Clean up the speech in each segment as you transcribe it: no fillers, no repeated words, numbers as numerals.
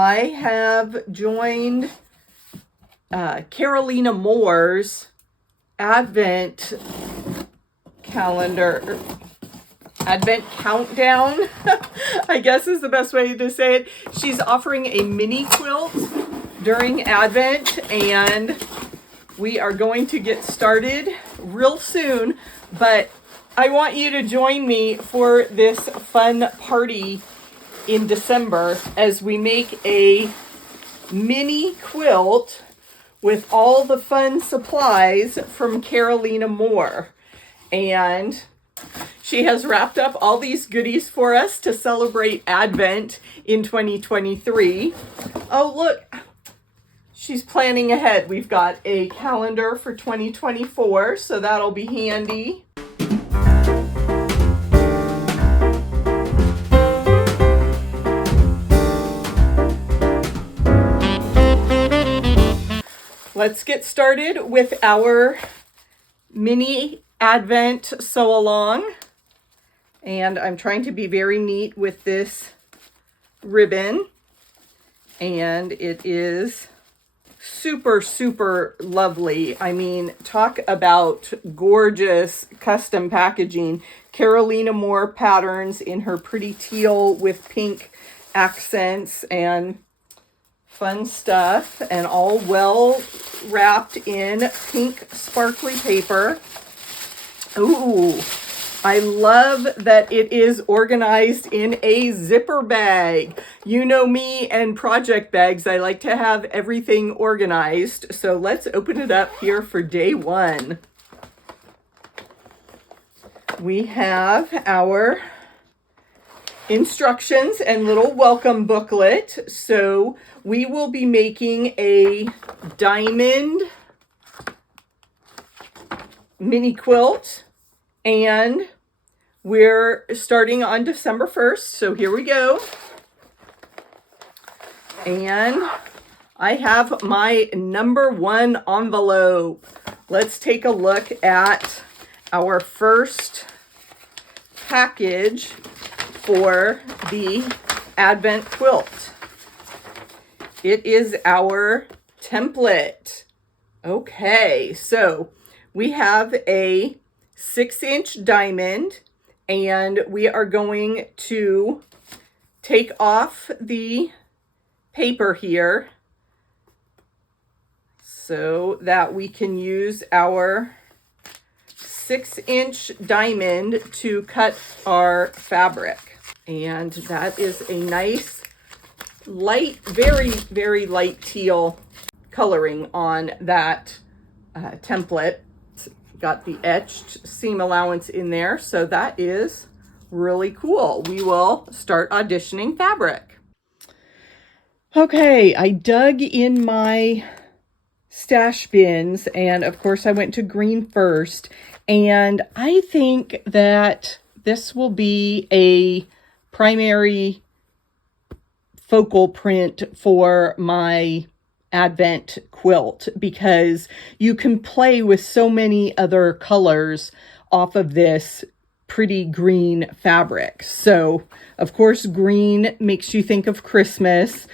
I have joined Carolina Moore's Advent calendar, Advent countdown, I guess is the best way to say it. She's offering a mini quilt during Advent, and we are going to get started real soon, but I want you to join me for this fun party in December as we make a mini quilt with all the fun supplies from Carolina Moore. And she has wrapped up all these goodies for us to celebrate Advent in 2023. Oh, look, she's planning ahead. We've got a calendar for 2024, so that'll be handy. Let's get started with our mini Advent sew along. And I'm trying to be very neat with this ribbon. And it is super, super lovely. I mean, talk about gorgeous custom packaging. Carolina Moore patterns in her pretty teal with pink accents and fun stuff, and all well wrapped in pink sparkly paper. Ooh, I love that it is organized in a zipper bag. You know me and project bags. I like to have everything organized. So let's open it up here for day one. We have our instructions and little welcome booklet. So we will be making a diamond mini quilt, and we're starting on December 1st. So here we go. And I have my number one envelope. Let's take a look at our first package for the Advent quilt. It is our template. Okay, so we have a 6-inch diamond, and we are going to take off the paper here so that we can use our 6-inch diamond to cut our fabric. And that is a nice light, very, very light teal coloring on that template. It's got the etched seam allowance in there, so that is really cool. We will start auditioning fabric. Okay, I dug in my stash bins, and of course I went to green first, and I think that this will be a primary focal print for my Advent quilt, because you can play with so many other colors off of this pretty green fabric. So of course green makes you think of Christmas.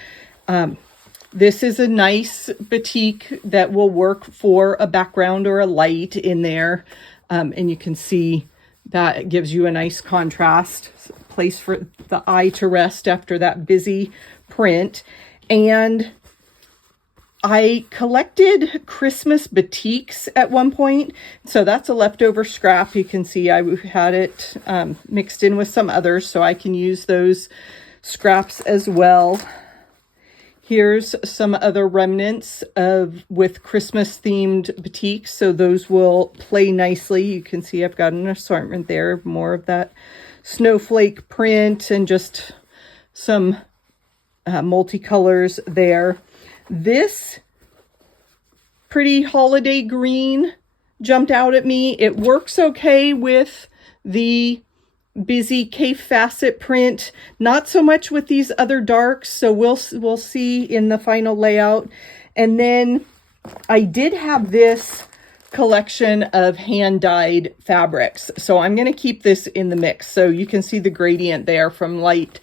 This is a nice batik that will work for a background or a light in there. And you can see that it gives you a nice contrast, place for the eye to rest after that busy print. And I collected Christmas batiks at one point, so that's a leftover scrap. You can see I had it mixed in with some others, so I can use those scraps as well. Here's some other remnants with Christmas themed batiks, so those will play nicely. You can see I've got an assortment there, more of that snowflake print and just some multicolors there. This pretty holiday green jumped out at me. It works okay with the busy cave facet print, not so much with these other darks, so we'll see in the final layout. And then I did have this collection of hand-dyed fabrics, so I'm going to keep this in the mix so you can see the gradient there from light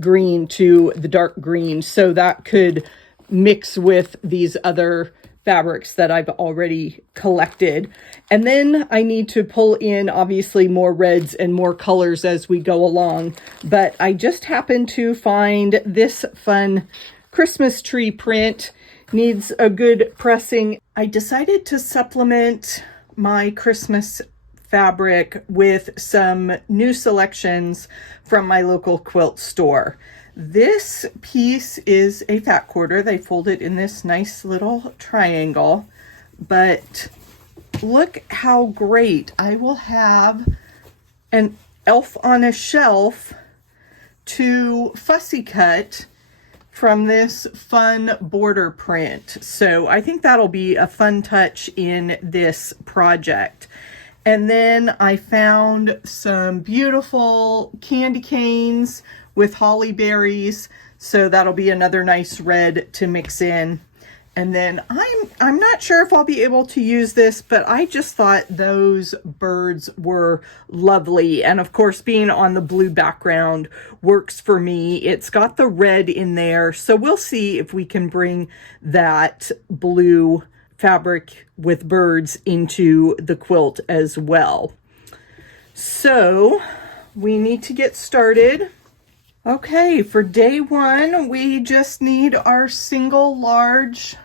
green to the dark green, so that could mix with these other fabrics that I've already collected. And then I need to pull in obviously more reds and more colors as we go along. But I just happened to find this fun Christmas tree print. Needs a good pressing. I decided to supplement my Christmas fabric with some new selections from my local quilt store. This piece is a fat quarter. They fold it in this nice little triangle, but look how great. I will have an elf on a shelf to fussy cut from this fun border print. So I think that'll be a fun touch in this project. And then I found some beautiful candy canes with holly berries, so that'll be another nice red to mix in. And then I'm not sure if I'll be able to use this, but I just thought those birds were lovely. And of course, being on the blue background works for me. It's got the red in there, so we'll see if we can bring that blue fabric with birds into the quilt as well. So we need to get started. Okay, for day one, we just need our single large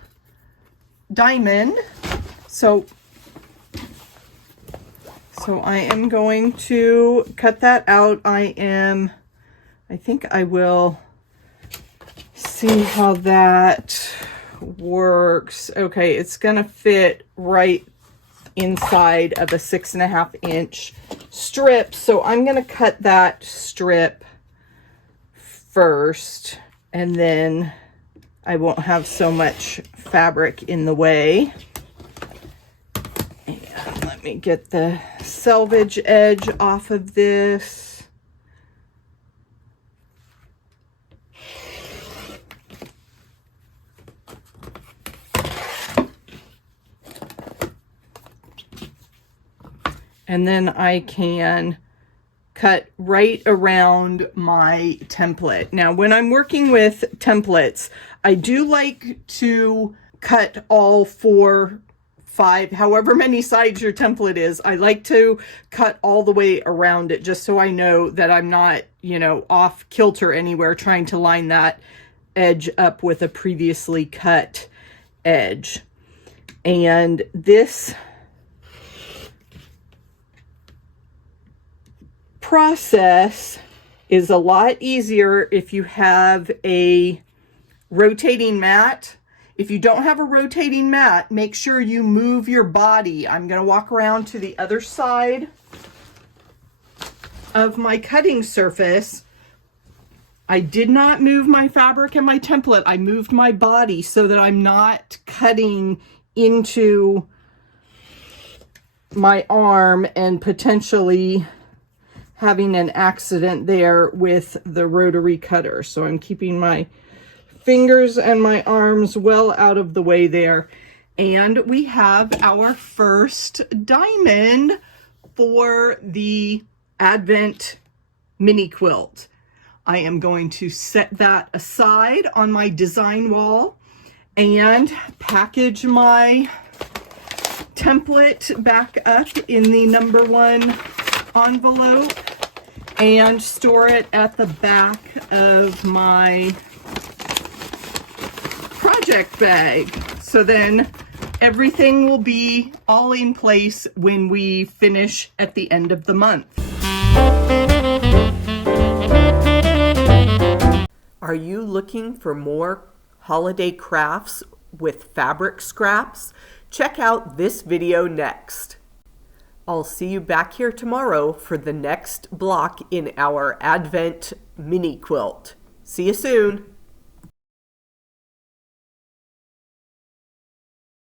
diamond. So I am going to cut that out. I think I will see how that works. Okay, it's gonna fit right inside of a 6.5 inch strip. So I'm gonna cut that strip first, and then I won't have so much fabric in the way. And let me get the selvage edge off of this. And then I can cut right around my template. Now, when I'm working with templates, I do like to cut all 4, 5, however many sides your template is. I like to cut all the way around it just so I know that I'm not, off kilter anywhere trying to line that edge up with a previously cut edge. And this process is a lot easier if you have a rotating mat. If you don't have a rotating mat, make sure you move your body. I'm going to walk around to the other side of my cutting surface. I did not move my fabric and my template. I moved my body so that I'm not cutting into my arm and potentially having an accident there with the rotary cutter. So I'm keeping my fingers and my arms well out of the way there. And we have our first diamond for the Advent Mini-Quilt. I am going to set that aside on my design wall and package my template back up in the #1 envelope and store it at the back of my project bag. So then everything will be all in place when we finish at the end of the month. Are you looking for more holiday crafts with fabric scraps? Check out this video next. I'll see you back here tomorrow for the next block in our Advent Mini-Quilt. See you soon.